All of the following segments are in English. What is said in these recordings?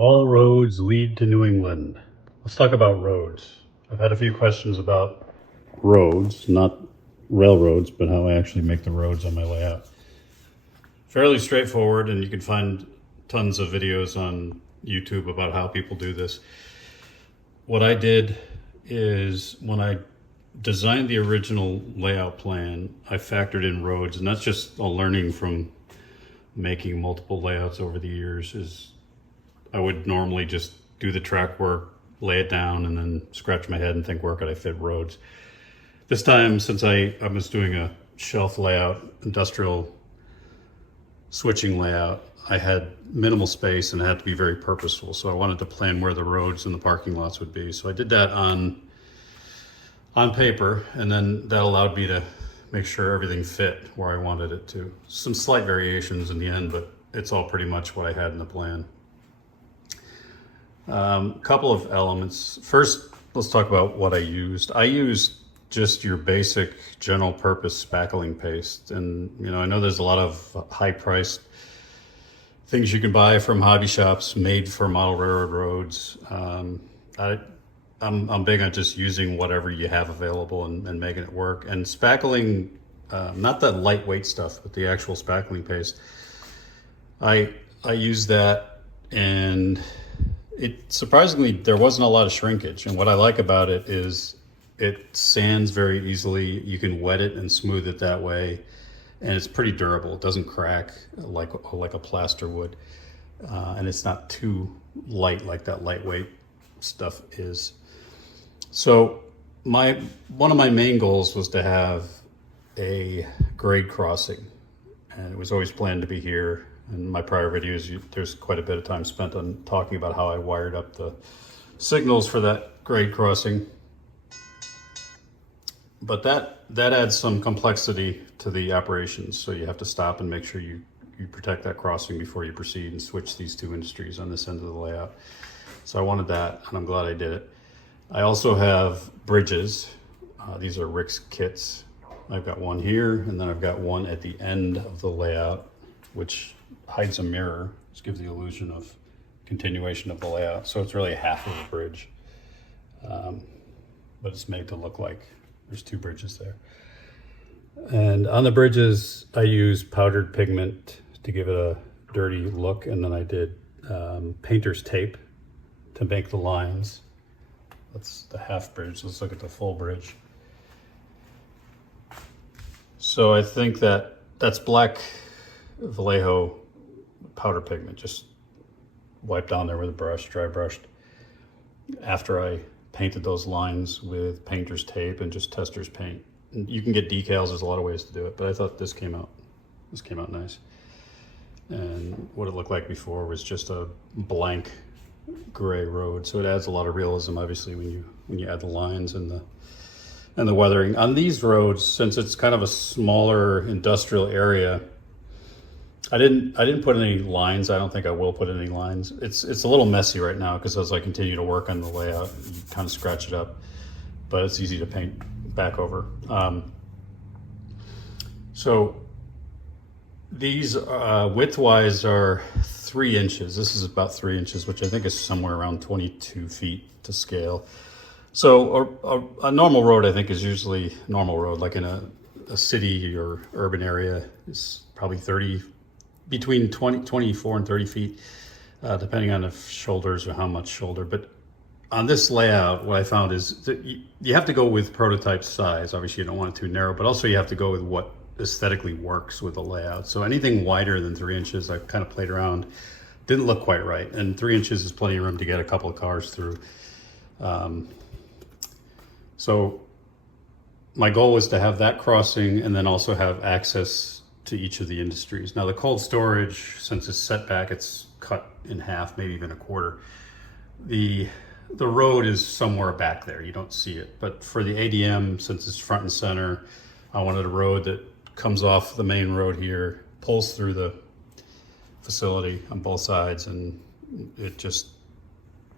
All roads lead to New England. Let's talk about roads. I've had a few questions about roads, not railroads, but how I actually make the roads on my layout. Fairly straightforward, and you can find tons of videos on YouTube about how people do this. What I did is when I designed the original layout plan, I factored in roads, and that's just a learning from making multiple layouts over the years. Is I would normally just do the track work, lay it down, and then scratch my head and think, where could I fit roads? This time, since I was doing a shelf layout, industrial switching layout, I had minimal space and it had to be very purposeful. So I wanted to plan where the roads and the parking lots would be. So I did that on paper, and then that allowed me to make sure everything fit where I wanted it to. Some slight variations in the end, but it's all pretty much what I had in the plan. Couple of elements. First, let's talk about what I used. I used just your basic general purpose spackling paste. And, I know there's a lot of high priced things you can buy from hobby shops made for model railroad roads. I'm big on just using whatever you have available and making it work. And spackling, not that lightweight stuff, but the actual spackling paste, I use that, and it surprisingly, there wasn't a lot of shrinkage. And what I like about it is it sands very easily. You can wet it and smooth it that way. And it's pretty durable. It doesn't crack like a plaster would. And it's not too light like that lightweight stuff is. So one of my main goals was to have a grade crossing. And it was always planned to be here. In my prior videos, there's quite a bit of time spent on talking about how I wired up the signals for that grade crossing. But that adds some complexity to the operations. So you have to stop and make sure you protect that crossing before you proceed and switch these two industries on this end of the layout. So I wanted that, and I'm glad I did it. I also have bridges. These are Rick's kits. I've got one here, and then I've got one at the end of the layout, which hides a mirror. Just gives the illusion of continuation of the layout. So it's really half of a bridge, but it's made to look like there's two bridges there. And on the bridges, I use powdered pigment to give it a dirty look, and then I did painter's tape to make the lines. That's the half bridge. Let's look at the full bridge. So I think that's black Vallejo powder pigment, just wiped down there with a brush, dry brushed, after I painted those lines with painter's tape and just tester's paint. And you can get decals, there's a lot of ways to do it, but I thought this came out nice. And what it looked like before was just a blank gray road, so it adds a lot of realism, obviously, when you add the lines and the weathering on these roads. Since it's kind of a smaller industrial area, I didn't put any lines. I don't think I will put any lines. It's a little messy right now because as I continue to work on the layout, you kind of scratch it up, but it's easy to paint back over. So these width-wise are 3 inches. This is about 3 inches, which I think is somewhere around 22 feet to scale. So a normal road, I think, is usually normal road, like in a city or urban area, is probably between 24 and 30 feet, depending on the shoulders or how much shoulder. But on this layout, what I found is that you have to go with prototype size. Obviously, you don't want it too narrow, but also you have to go with what aesthetically works with the layout. So anything wider than 3 inches, I kind of played around, didn't look quite right. And 3 inches is plenty of room to get a couple of cars through. So my goal was to have that crossing and then also have access to each of the industries. Now the cold storage, since it's set back, it's cut in half, maybe even a quarter. The road is somewhere back there, you don't see it. But for the ADM, since it's front and center, I wanted a road that comes off the main road here, pulls through the facility on both sides, and it just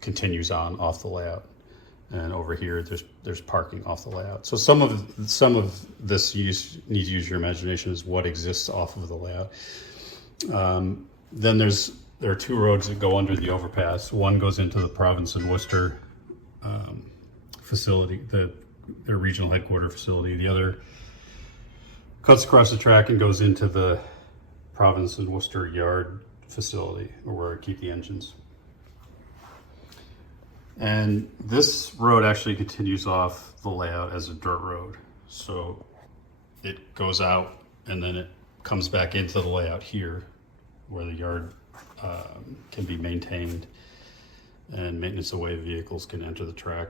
continues on off the layout. And over here, there's parking off the layout. So some of this you need to use your imagination, is what exists off of the layout. Then there's there are two roads that go under the overpass. One goes into the Province and Worcester facility, their regional headquarter facility. The other cuts across the track and goes into the Province and Worcester yard facility, or where I keep the engines. And this road actually continues off the layout as a dirt road. So it goes out and then it comes back into the layout here where the yard can be maintained and maintenance away vehicles can enter the track.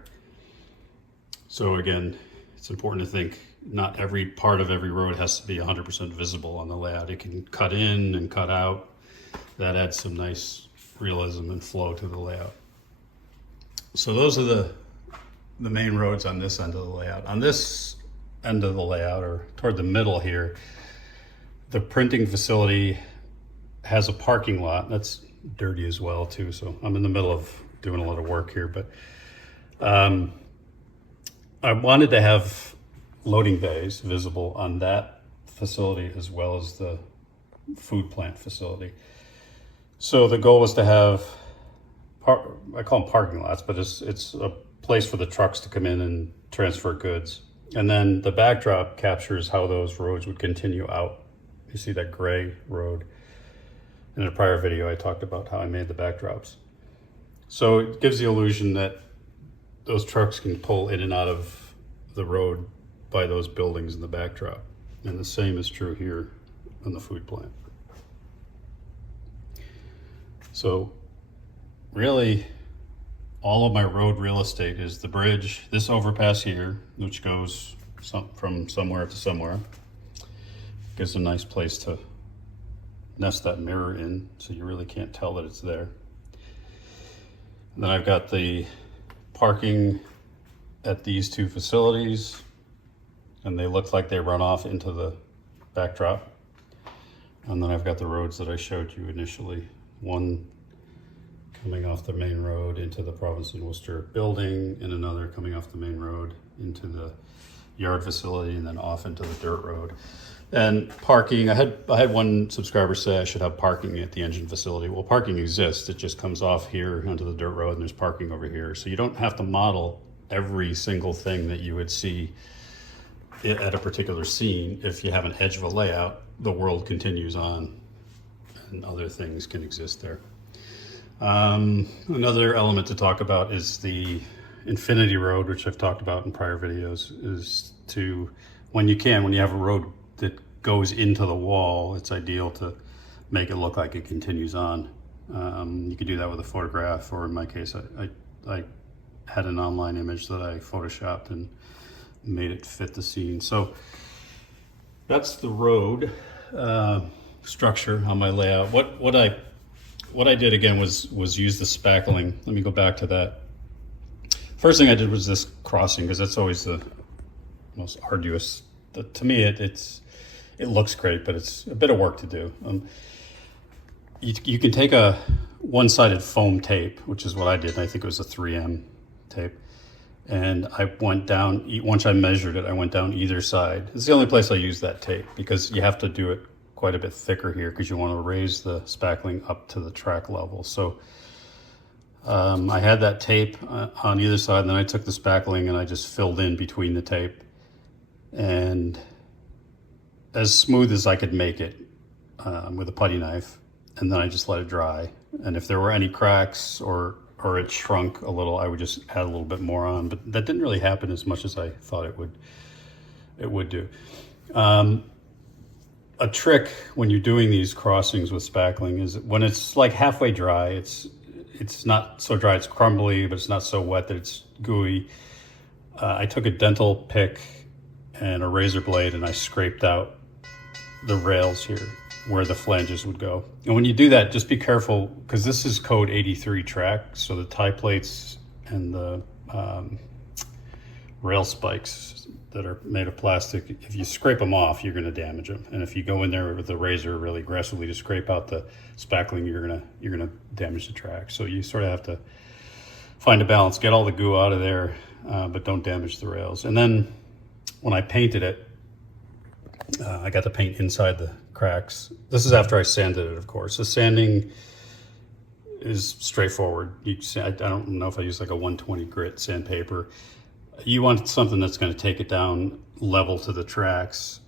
So again, it's important to think not every part of every road has to be 100% visible on the layout. It can cut in and cut out. That adds some nice realism and flow to the layout. So those are the main roads on this end of the layout. On this end of the layout, or toward the middle here, the printing facility has a parking lot. That's dirty as well too, so I'm in the middle of doing a lot of work here, but I wanted to have loading bays visible on that facility as well as the food plant facility. So the goal was to have, I call them parking lots, but it's a place for the trucks to come in and transfer goods. And then the backdrop captures how those roads would continue out. You see that gray road. In a prior video, I talked about how I made the backdrops. So it gives the illusion that those trucks can pull in and out of the road by those buildings in the backdrop. And the same is true here on the food plant. So really, all of my road real estate is the bridge, this overpass here, which goes from somewhere to somewhere. Gives a nice place to nest that mirror in, so you really can't tell that it's there. And then I've got the parking at these two facilities, and they look like they run off into the backdrop. And then I've got the roads that I showed you initially. One coming off the main road into the Province and Worcester building, and another coming off the main road into the yard facility, and then off into the dirt road. And parking, I had one subscriber say I should have parking at the engine facility. Well, parking exists. It just comes off here onto the dirt road, and there's parking over here. So you don't have to model every single thing that you would see at a particular scene. If you have an edge of a layout, the world continues on and other things can exist there. Another element to talk about is the infinity road, which I've talked about in prior videos, is to, when you have a road that goes into the wall, it's ideal to make it look like it continues on. You could do that with a photograph, or in my case, I had an online image that I photoshopped and made it fit the scene. So that's the road structure on my layout. What I did again was use the spackling. Let me go back to that. First thing I did was this crossing, because that's always the most arduous. To me, it looks great, but it's a bit of work to do. You can take a one-sided foam tape, which is what I did. I think it was a 3M tape. And I went down, once I measured it, I went down either side. It's the only place I use that tape, because you have to do it quite a bit thicker here because you want to raise the spackling up to the track level. So I had that tape on either side, and then I took the spackling and I just filled in between the tape, and as smooth as I could make it with a putty knife, and then I just let it dry. And if there were any cracks or it shrunk a little, I would just add a little bit more on, but that didn't really happen as much as I thought it would do. A trick when you're doing these crossings with spackling is when it's like halfway dry, it's not so dry it's crumbly, but it's not so wet that it's gooey. I took a dental pick and a razor blade, and I scraped out the rails here where the flanges would go. And when you do that, just be careful, because this is code 83 track, so the tie plates and the rail spikes that are made of plastic, if you scrape them off, you're going to damage them. And if you go in there with the razor really aggressively to scrape out the spackling, you're gonna damage the track. So you sort of have to find a balance, get all the goo out of there, but don't damage the rails. And then when I painted it, I got the paint inside the cracks. This is after I sanded it, of course. So sanding is straightforward. You see, I don't know if I use like a 120 grit sandpaper. You want something that's going to take it down level to the tracks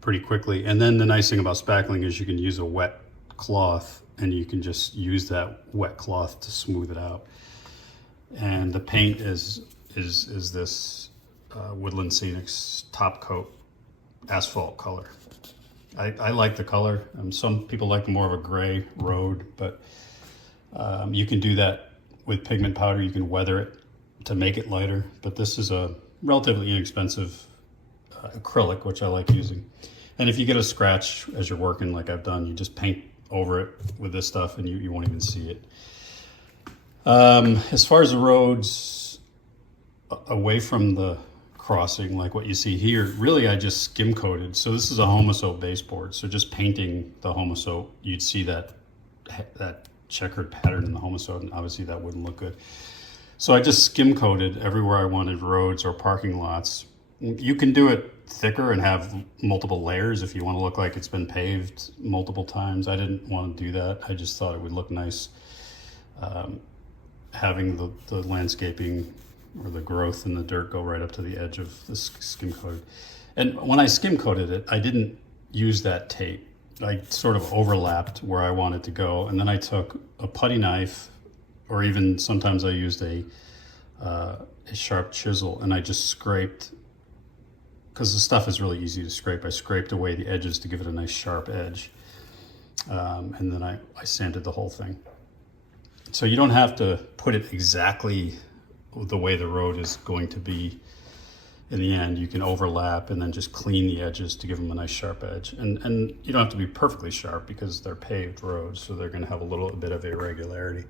pretty quickly. And then the nice thing about spackling is you can use a wet cloth, and you can just use that wet cloth to smooth it out. And the paint is this Woodland Scenics top coat asphalt color. I like the color. Some people like more of a gray road, but you can do that with pigment powder. You can weather it to make it lighter, but this is a relatively inexpensive acrylic, which I like using. And if you get a scratch as you're working, like I've done, you just paint over it with this stuff and you won't even see it. As far as the roads, away from the crossing, like what you see here, really I just skim coated. So this is a Homosoap baseboard. So just painting the Homosoap, you'd see that checkered pattern in the Homosoap, and obviously that wouldn't look good. So I just skim coated everywhere I wanted roads or parking lots. You can do it thicker and have multiple layers if you want to look like it's been paved multiple times. I didn't want to do that. I just thought it would look nice having the landscaping or the growth in the dirt go right up to the edge of the skim coated. And when I skim coated it, I didn't use that tape. I sort of overlapped where I wanted to go, and then I took a putty knife, or even sometimes I used a sharp chisel, and I just scraped, because the stuff is really easy to scrape. I scraped away the edges to give it a nice sharp edge, and then I sanded the whole thing. So you don't have to put it exactly the way the road is going to be in the end. You can overlap and then just clean the edges to give them a nice sharp edge. And you don't have to be perfectly sharp because they're paved roads, so they're going to have a little bit of irregularity.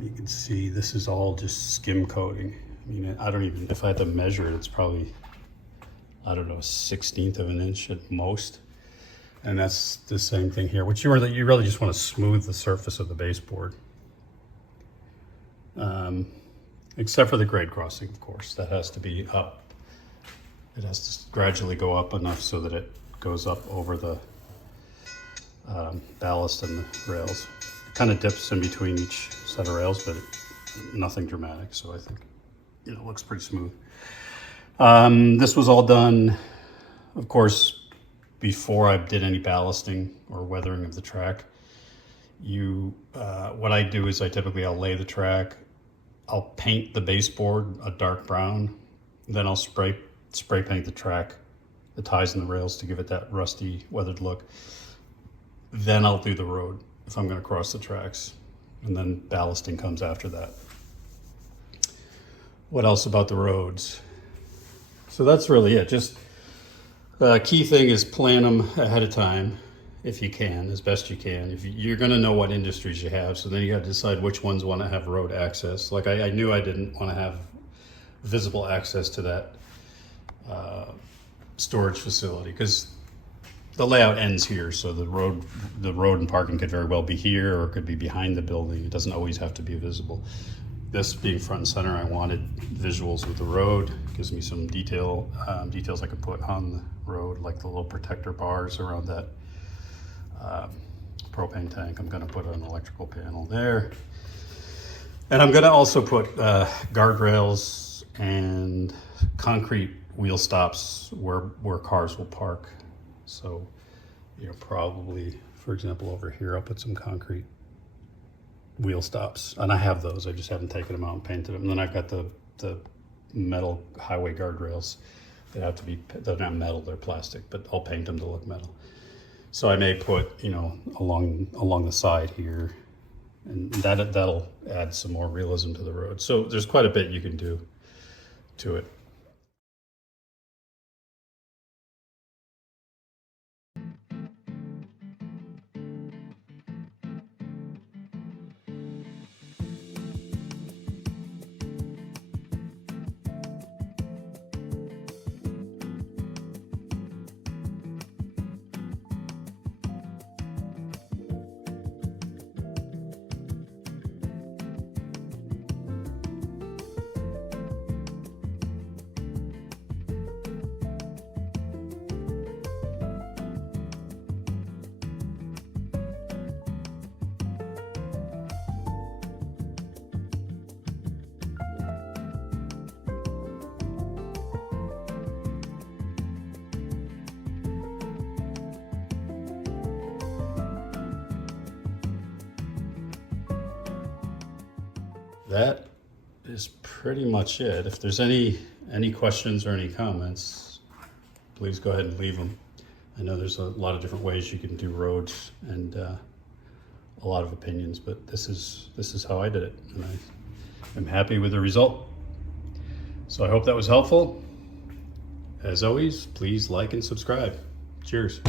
You can see this is all just skim coating. I mean, I don't even, if I had to measure it, it's probably, I don't know, 1/16 of an inch at most. And that's the same thing here, which you really just want to smooth the surface of the baseboard. Except for the grade crossing, of course. That has to be up. It has to gradually go up enough so that it goes up over the ballast and the rails. It kind of dips in between each set of rails, but nothing dramatic. So I think it looks pretty smooth. This was all done, of course, before I did any ballasting or weathering of the track. What I do is I'll lay the track, I'll paint the baseboard a dark brown, then I'll spray paint the track, the ties and the rails to give it that rusty, weathered look. Then I'll do the road if I'm going to cross the tracks, and then ballasting comes after that. What else about the roads? So that's really it. Just the key thing is plan them ahead of time if you can, as best you can. If you're going to know what industries you have, so then you got to decide which ones want to have road access. Like I knew I didn't want to have visible access to that storage facility because the layout ends here. So the road and parking could very well be here, or it could be behind the building. It doesn't always have to be visible. This being front and center, I wanted visuals with the road. Gives me some details I could put on the road, like the little protector bars around that propane tank. I'm going to put an electrical panel there. And I'm going to also put guardrails and concrete wheel stops where cars will park. So, probably, for example, over here, I'll put some concrete wheel stops. And I have those. I just haven't taken them out and painted them. And then I've got the metal highway guardrails that have to be, they're not metal, they're plastic, but I'll paint them to look metal. So I may put, along the side here, and that'll add some more realism to the road. So there's quite a bit you can do to it. that is pretty much it. If there's any questions or any comments, please go ahead and leave them. I know there's a lot of different ways you can do roads and a lot of opinions, but this is how I did it, and I am happy with the result. So I hope that was helpful. As always, please like and subscribe. Cheers.